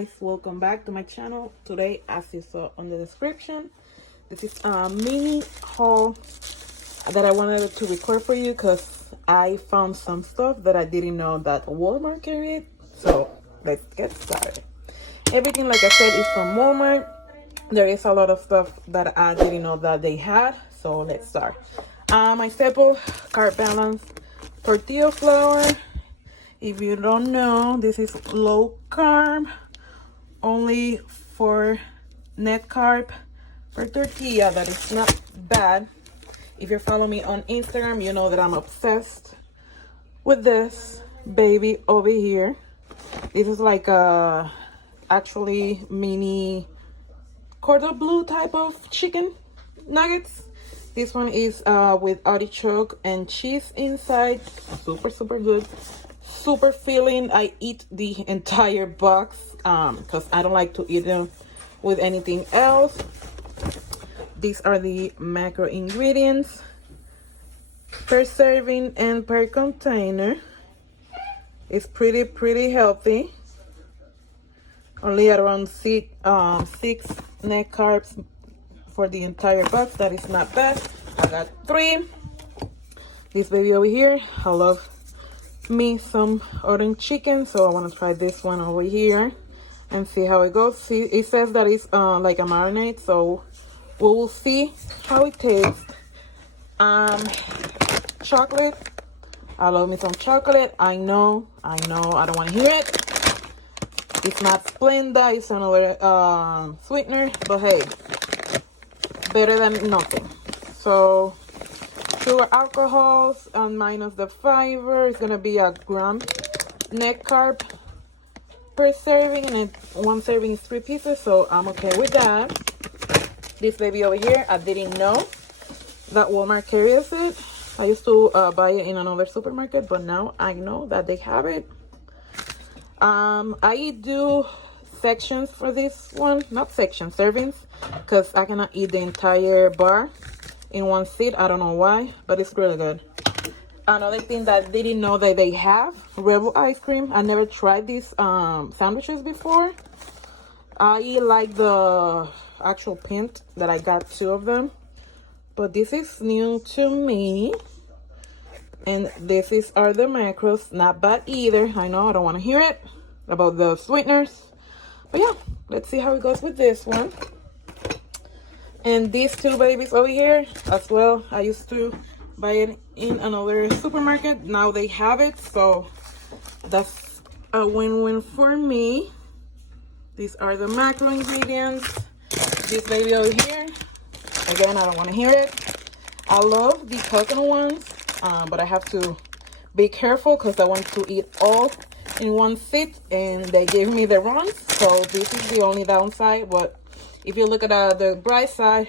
Welcome back to my channel. Today, as you saw on the description, this is a mini haul that I wanted to record for you because I found some stuff that I didn't know that Walmart carried. So let's get started. Everything, like I said, is from Walmart. There is a lot of stuff that I didn't know that they had, so let's start. My staple carb balance tortilla flour. If you don't know, this is low carb, only for net carb per tortilla. That is not bad. If you follow me on Instagram, you know that I'm obsessed with this baby over here. This is like a actually mini cordon bleu type of chicken nuggets. This one is with artichoke and cheese inside. Super good, super filling. I eat the entire box because I don't like to eat them with anything else. These are the macro ingredients per serving and per container. It's pretty healthy. Only around six net carbs for the entire box. That is not bad. I got 3. This baby over here, I love me some orange chicken, so I want to try this one over here and see how it goes. See, it says that it's like a marinade, so we will see how it tastes. Chocolate, I love me some chocolate. I know I don't want to hear it. It's not Splenda, it's another sweetener, but hey, better than nothing. So sugar alcohols and minus the fiber is gonna be a gram net carb per serving, and one serving is 3 pieces, so I'm okay with that. This baby over here, I didn't know that Walmart carries it. I used to buy it in another supermarket, but now I know that they have it. I do sections for this one, not sections, servings, because I cannot eat the entire bar in one sit. I don't know why, but it's really good. Another thing that I didn't know that they have, Rebel ice cream. I never tried these sandwiches before. I like the actual pint that I got 2 of them, but this is new to me. And this are the macros. Not bad either. I know I don't want to hear it about the sweeteners, but yeah, let's see how it goes with this one. And these 2 babies over here as well, I used to buy it in another supermarket. Now they have it, so that's a win-win for me. These are the macro ingredients. This baby over here, again, I don't want to hear it. I love the coconut ones, but I have to be careful because I want to eat all in one sit, and they gave me the runs, so this is the only downside. But if you look at the bright side,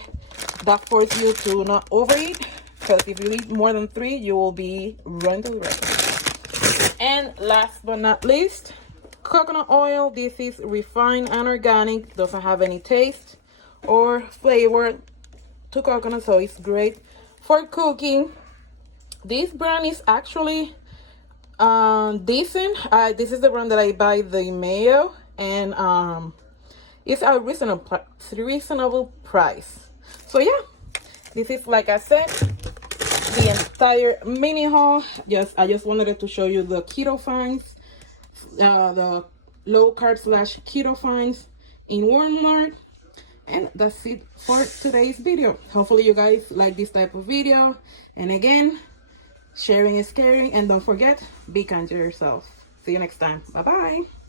that forces you to not overeat, because if you eat more than 3, you will be running to the right. And last but not least, coconut oil. This is refined and organic, doesn't have any taste or flavor to coconut, so it's great for cooking. This brand is actually decent. This is the brand that I buy the mayo, and it's a reasonable price. So yeah, this is, like I said, the entire mini haul. I just wanted to show you the keto finds, the low carb / keto finds in Walmart. And that's it for today's video. Hopefully you guys like this type of video, and again, sharing is caring, and don't forget, be kind to yourself. See you next time. Bye bye.